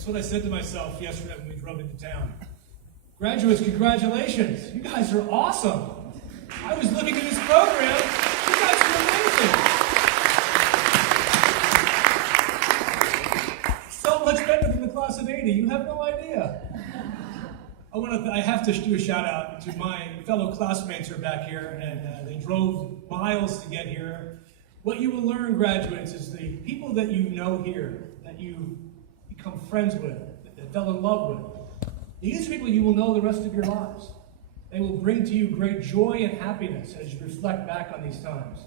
That's what I said to myself yesterday when we drove into town. Graduates, congratulations. You guys are awesome. I was looking at this program. You guys are amazing. So much better than the class of 80. You have no idea. I have to do a shout out to my fellow classmates who are back here, and they drove miles to get here. What you will learn, graduates, is the people that you know here, that you become friends with, that fell in love with. These are people you will know the rest of your lives. They will bring to you great joy and happiness as you reflect back on these times.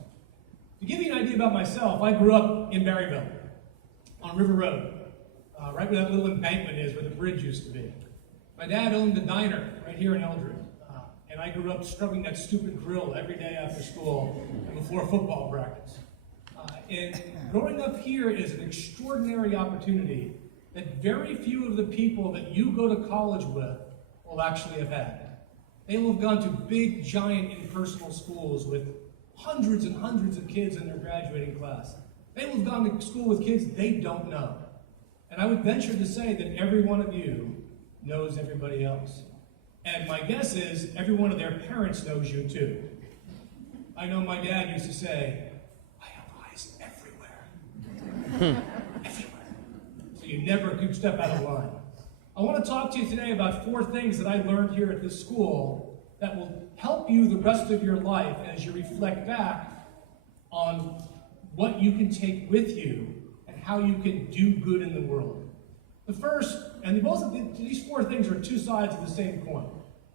To give you an idea about myself, I grew up in Berryville, on River Road, right where that little embankment is, where the bridge used to be. My dad owned a diner right here in Eldred, and I grew up scrubbing that stupid grill every day after school and before football practice. And growing up here is an extraordinary opportunity that very few of the people that you go to college with will actually have had. They will have gone to big, giant, impersonal schools with hundreds and hundreds of kids in their graduating class. They will have gone to school with kids they don't know. And I would venture to say that every one of you knows everybody else. And my guess is every one of their parents knows you too. I know my dad used to say, I have eyes everywhere. Everywhere. So you never could step out of line. I want to talk to you today about 4 things that I learned here at this school that will help you the rest of your life as you reflect back on what you can take with you and how you can do good in the world. The first, and these 4 things are 2 sides of the same coin.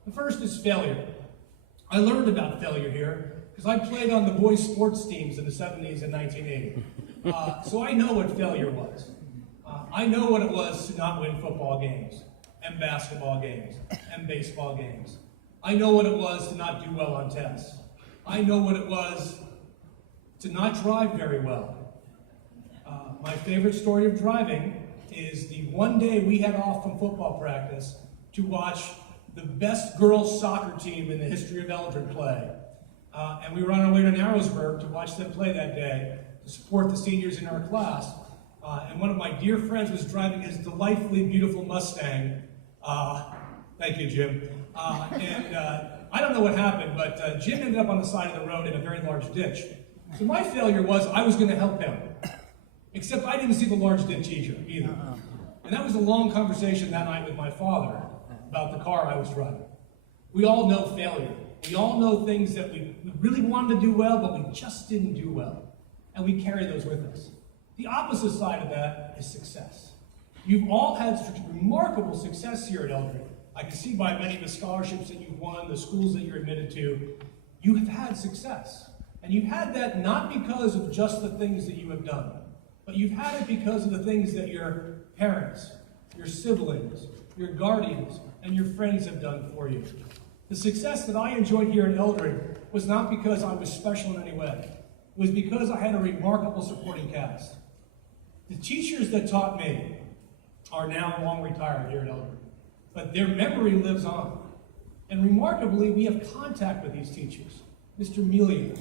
The first is failure. I learned about failure here because I played on the boys' sports teams in the 70s and 1980. So I know what failure was. I know what it was to not win football games, and basketball games, and baseball games. I know what it was to not do well on tests. I know what it was to not drive very well. My favorite story of driving is the one day we had off from football practice to watch the best girls soccer team in the history of Eldred play. And we were on our way to Narrowsburg to watch them play that day, to support the seniors in our class. And one of my dear friends was driving his delightfully beautiful Mustang. Thank you, Jim. I don't know what happened, but Jim ended up on the side of the road in a very large ditch. So my failure was I was going to help him. Except I didn't see the large ditch either. And that was a long conversation that night with my father about the car I was driving. We all know failure. We all know things that we really wanted to do well, but we just didn't do well. And we carry those with us. The opposite side of that is success. You've all had such remarkable success here at Eldred. I can see by many of the scholarships that you've won, the schools that you're admitted to, you have had success. And you've had that not because of just the things that you have done, but you've had it because of the things that your parents, your siblings, your guardians, and your friends have done for you. The success that I enjoyed here in Eldred was not because I was special in any way. It was because I had a remarkable supporting cast. The teachers that taught me are now long retired here at Eldred, but their memory lives on. And remarkably, we have contact with these teachers. Mr. Melia,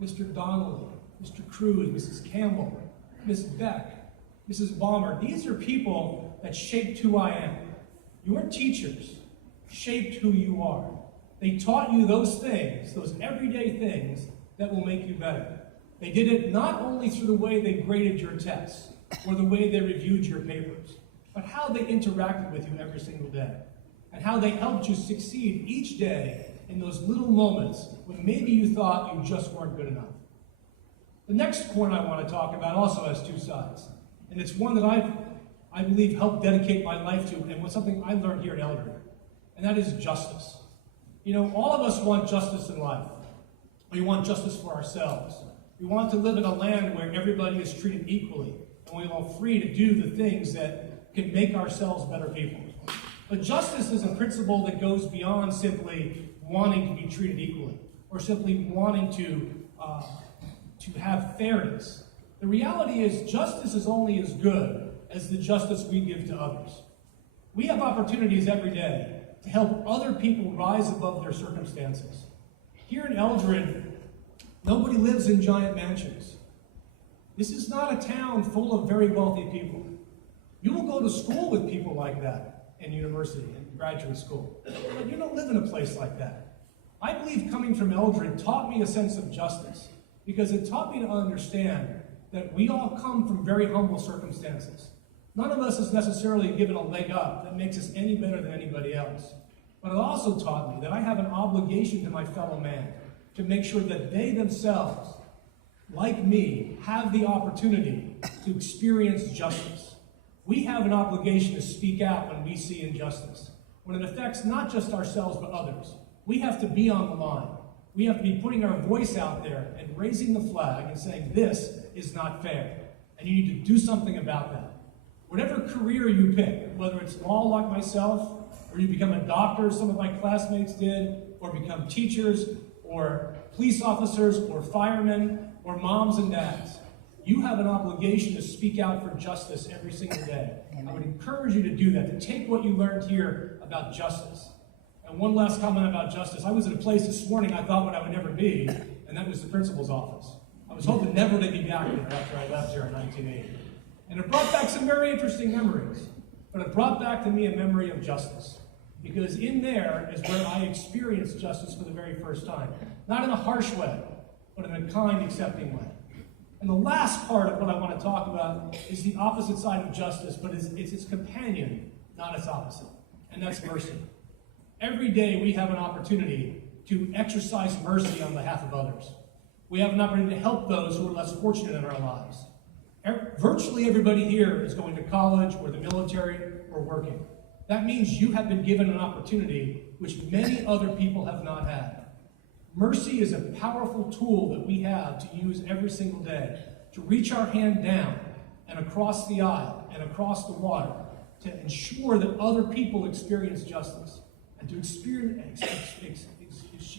Mr. Donnelly, Mr. Cruz, Mrs. Campbell, Miss Beck, Mrs. Balmer. These are people that shaped who I am. Your teachers shaped who you are. They taught you those things, those everyday things that will make you better. They did it not only through the way they graded your tests or the way they reviewed your papers, but how they interacted with you every single day and how they helped you succeed each day in those little moments when maybe you thought you just weren't good enough. The next coin I want to talk about also has 2 sides, and it's one that I believe helped dedicate my life to, and was something I learned here at Eldred, and that is justice. You know, all of us want justice in life. We want justice for ourselves. We want to live in a land where everybody is treated equally, and we are free to do the things that can make ourselves better people. But justice is a principle that goes beyond simply wanting to be treated equally, or simply wanting to have fairness. The reality is justice is only as good as the justice we give to others. We have opportunities every day to help other people rise above their circumstances. Here in Eldred, nobody lives in giant mansions. This is not a town full of very wealthy people. You will go to school with people like that in university and graduate school. But you don't live in a place like that. I believe coming from Eldred taught me a sense of justice because it taught me to understand that we all come from very humble circumstances. None of us is necessarily given a leg up that makes us any better than anybody else. But it also taught me that I have an obligation to my fellow man to make sure that they themselves, like me, have the opportunity to experience justice. We have an obligation to speak out when we see injustice, when it affects not just ourselves but others. We have to be on the line. We have to be putting our voice out there and raising the flag and saying, this is not fair, and you need to do something about that. Whatever career you pick, whether it's law like myself, or you become a doctor, some of my classmates did, or become teachers, or police officers, or firemen, or moms and dads, you have an obligation to speak out for justice every single day. Amen. I would encourage you to do that, to take what you learned here about justice. And one last comment about justice. I was at a place this morning I thought what I would never be, and that was the principal's office. I was hoping never to be back there after I left here in 1980. And it brought back some very interesting memories. But it brought back to me a memory of justice. Because in there is where I experienced justice for the very first time. Not in a harsh way, but in a kind, accepting way. And the last part of what I want to talk about is the opposite side of justice, but it's its companion, not its opposite. And that's mercy. Every day we have an opportunity to exercise mercy on behalf of others. We have an opportunity to help those who are less fortunate in our lives. Virtually everybody here is going to college or the military or working. That means you have been given an opportunity which many other people have not had. Mercy is a powerful tool that we have to use every single day to reach our hand down and across the aisle and across the water to ensure that other people experience justice and to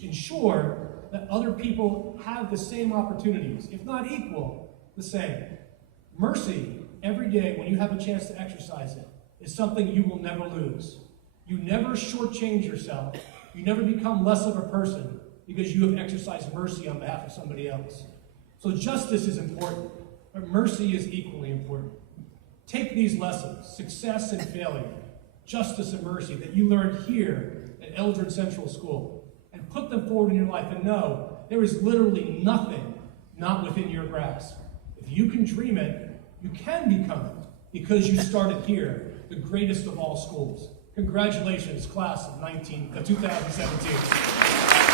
ensure that other people have the same opportunities, if not equal, the same. Mercy, every day when you have a chance to exercise it, is something you will never lose. You never shortchange yourself. You never become less of a person because you have exercised mercy on behalf of somebody else. So justice is important, but mercy is equally important. Take these lessons, success and failure, justice and mercy, that you learned here at Eldred Central School, and put them forward in your life and know there is literally nothing not within your grasp. If you can dream it, you can become it because you started here, the greatest of all schools. Congratulations, class of 2017.